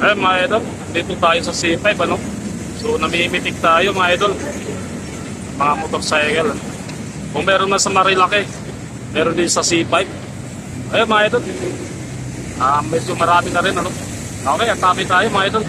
Eh mga idol, dito tayo sa C5 ano. So namimitik tayo mga idol. Mga motorcycle. Kung meron na sa Marilaki, meron din sa C5. Ayun mga idol. Medyo marami na rin ano. Okay, atake tayo mga idol.